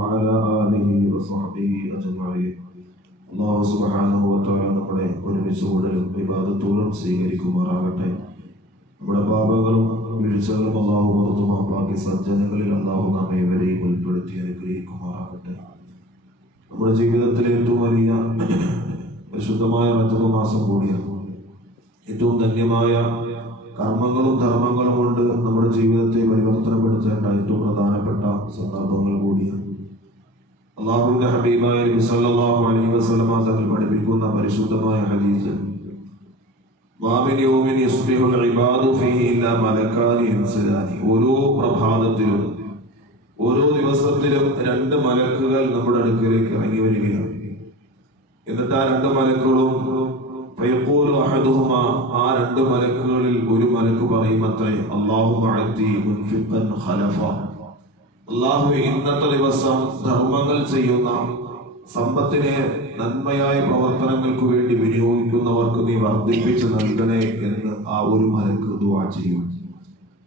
وعلى آله وصحبه أجمعين. അല്ലാഹു സുബ്ഹാനഹു വ തആല നമ്മുടെ ഒരുമിച്ച് കൂടലും ഇബാദത്തുകളും സ്വീകരിക്കുമാറാകട്ടെ. നമ്മുടെ പാപങ്ങളും വീഴ്ചകളും അല്ലാഹു പുറത്തു മാപ്പാക്കി സജ്ജനങ്ങളിൽ അല്ലാഹു നമ്മെ ഇവരെയും ഉൾപ്പെടുത്തി അനുഗ്രഹിക്കുമാറാകട്ടെ. നമ്മുടെ ജീവിതത്തിലെ ഏറ്റവും വലിയ പരിശുദ്ധമായ റജബ് മാസം കൂടിയാണ്. ഏറ്റവും ധന്യമായ കർമ്മങ്ങളും ധർമ്മങ്ങളും കൊണ്ട് നമ്മുടെ ജീവിതത്തെ പരിവർത്തനപ്പെടുത്തേണ്ട ഏറ്റവും പ്രധാനപ്പെട്ട സന്ദർഭങ്ങൾ കൂടിയാണ്. അല്ലാഹുവിന്റെ ഹബീബായ നബി സല്ലല്ലാഹു അലൈഹി വസല്ലം തങ്ങൾ പഠിപ്പിക്കുന്ന പരിശുദ്ധമായ ഹദീസ്, മാമിൻ യൗമിൻ യുസ്ബിഹുൽ ഇബാദു ഫീഹി ഇല്ലാ മലക്കാനി യൻസിലാനി. ഓരോ പ്രഭാതത്തിലും ഓരോ ദിവസത്തിലും രണ്ട് മലക്കുകൾ നമ്മുടെ അടുക്കലേക്ക് ഇറങ്ങി വരികയാണ്. എന്നിട്ട് ആ രണ്ട് മലക്കുകളും ഫയഖൂലു അഹദുഹുമാ, ആ രണ്ട് മലക്കുകളിൽ ഒരു മലക്ക് പറയുമത്രേ, അല്ലാഹുമ്മ അഅതി മുൻഫിഖൻ ഖലഫ. അല്ലാഹുവേ, ഇന്നത്തെ ദിവസം ധർമ്മങ്ങൾ ചെയ്യുന്ന, സമ്പത്തിനെ നന്മയായ പ്രവർത്തനങ്ങൾക്ക് വേണ്ടി വിനിയോഗിക്കുന്നവർക്ക് നീ വർദ്ധിപ്പിച്ച് നൽകണേ എന്ന് ആ ഒരു മലക്ക് ദുആ ചെയ്യും.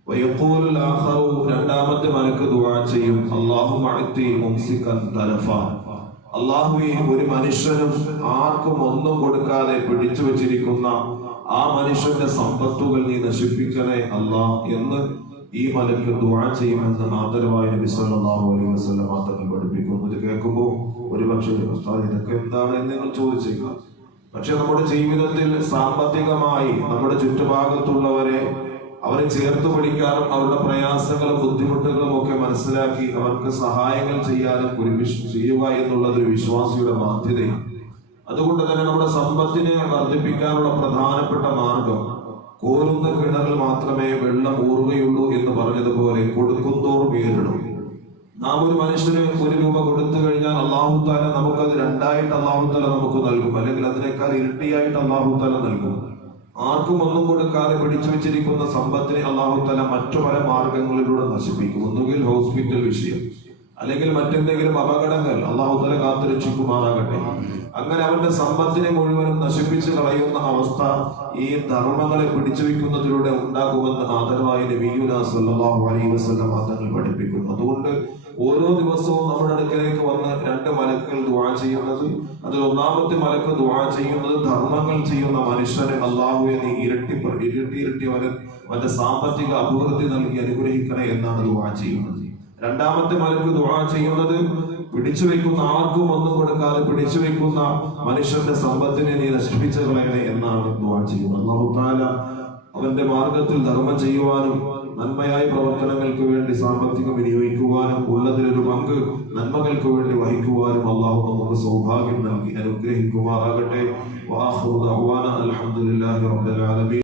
വയഖൂലുൽ ആഖറു, രണ്ടാമത്തെ മലക്ക് ദുആ ചെയ്യും, അല്ലാഹുമ്മ അഅതി മുംസികൻ തലഫ. അല്ലാഹുവേ, ഒരു മനുഷ്യനും ആർക്കും ഒന്നും കൊടുക്കാതെ പിടിച്ചു വെച്ചിരിക്കുന്ന ആ മനുഷ്യന്റെ സമ്പത്തുകൾ നീ നശിപ്പിക്കണേ അല്ലാഹ് എന്ന് ഈ മലക്ക് ദുആ ചെയ്യുമെന്ന് ആദരവായ നബി സല്ലല്ലാഹു അലൈഹി വസല്ലം തങ്ങൾ പഠിപ്പിക്കുന്നു. ഇത് കേൾക്കുമ്പോൾ ഒരുപക്ഷെ ഉസ്താദ് ഇതൊക്കെ എന്താണ് എന്ന് നിങ്ങൾ ചോദിച്ചേക്കാം. പക്ഷെ നമ്മുടെ ജീവിതത്തിൽ സാമ്പത്തികമായി നമ്മുടെ ചുറ്റുഭാഗത്തുള്ളവരെ അവരെ ചേർത്ത് പിടിക്കാനും അവരുടെ പ്രയാസങ്ങളും ബുദ്ധിമുട്ടുകളും ഒക്കെ മനസ്സിലാക്കി അവർക്ക് സഹായങ്ങൾ ചെയ്യാനും ചെയ്യുക എന്നുള്ളത് ഒരു വിശ്വാസിയുടെ ബാധ്യതയാണ്. അതുകൊണ്ട് തന്നെ നമ്മുടെ സമ്പത്തിനെ വർദ്ധിപ്പിക്കാനുള്ള പ്രധാനപ്പെട്ട മാർഗം, കോരുന്ന കിണറിൽ മാത്രമേ വെള്ളം ഊറുകയുള്ളൂ എന്ന് പറഞ്ഞതുപോലെ കൊടുക്കുന്തോറും ഏറിടും. നാം ഒരു മനുഷ്യന് 1 രൂപ കൊടുത്തു കഴിഞ്ഞാൽ അല്ലാഹു തആല നമുക്കത് 2 അല്ലാഹു തആല നമുക്ക് നൽകും, അല്ലെങ്കിൽ അതിനേക്കാൾ ഇരട്ടിയായിട്ട് അല്ലാഹു തആല നൽകും. ആർക്കും ഒന്നും കൊടുക്കാതെ പിടിച്ചു വെച്ചിരിക്കുന്ന സമ്പത്തിനെ അല്ലാഹു തആല മറ്റു പല മാർഗങ്ങളിലൂടെ നശിപ്പിക്കും. ഒന്നുകിൽ ഹോസ്പിറ്റൽ വിഷയം, അല്ലെങ്കിൽ മറ്റെന്തെങ്കിലും അപകടങ്ങൾ, അല്ലാഹു തആല കാത്തുരക്ഷിക്കുമാറാകട്ടെ. അങ്ങനെ അവന്റെ സമ്പത്തിനെ മുഴുവനും നശിപ്പിച്ച് കളയുന്ന അവസ്ഥ ഈ ധർമ്മങ്ങളെ പിടിച്ചു വെക്കുന്നതിലൂടെ ഉണ്ടാകുമെന്ന് ആദരവായ നബിയുനാ സല്ലല്ലാഹു അലൈഹി വസല്ലം തങ്ങൾ പഠിപ്പിക്കുന്നു. അതുകൊണ്ട് ഓരോ ദിവസവും നമ്മുടെ അടുക്കലേക്ക് വന്ന് 2 മലക്കുകൾ ദുആ ചെയ്യുന്നത്, അതിൽ ഒന്നാമത്തെ മലക്ക് ദുആ ചെയ്യുന്നത്, ധർമ്മങ്ങൾ ചെയ്യുന്ന മനുഷ്യനെ അല്ലാഹുവേ നീ ഇരട്ടി അവന്റെ സാമ്പത്തിക അഭിവൃദ്ധി നൽകി അനുഗ്രഹിക്കണേ എന്നാണ് ദുആ ചെയ്യുന്നത്. രണ്ടാമത്തെ മലക്ക് ദുആ ചെയ്യുന്നത്, പിടിച്ചു വെക്കുന്ന, ആർക്കും ഒന്നും കൊടുക്കാതെ പിടിച്ചു വെക്കുന്ന മനുഷ്യന്റെ സമ്പത്തിനെ നീ നശിപ്പിച്ചു കളയണേ എന്നാണ് ദുആ ചെയ്യുന്നത്. അല്ലാഹു തആല അവന്റെ മാർഗത്തിൽ ധർമ്മം ചെയ്യുവാനും നന്മയായ പ്രവർത്തനങ്ങൾക്ക് വേണ്ടി സാമ്പത്തികം വിനിയോഗിക്കുവാനും ഉള്ളതിലൊരു പങ്ക് നന്മകൾക്ക് വേണ്ടി വഹിക്കുവാനും അല്ലാഹു നമുക്ക് സൗഭാഗ്യം നൽകി അനുഗ്രഹിക്കുമാറാകട്ടെ. വആഖിറു ദഅ്വാനാ അൽഹംദുലില്ലാഹി റബ്ബിൽ ആലമീൻ.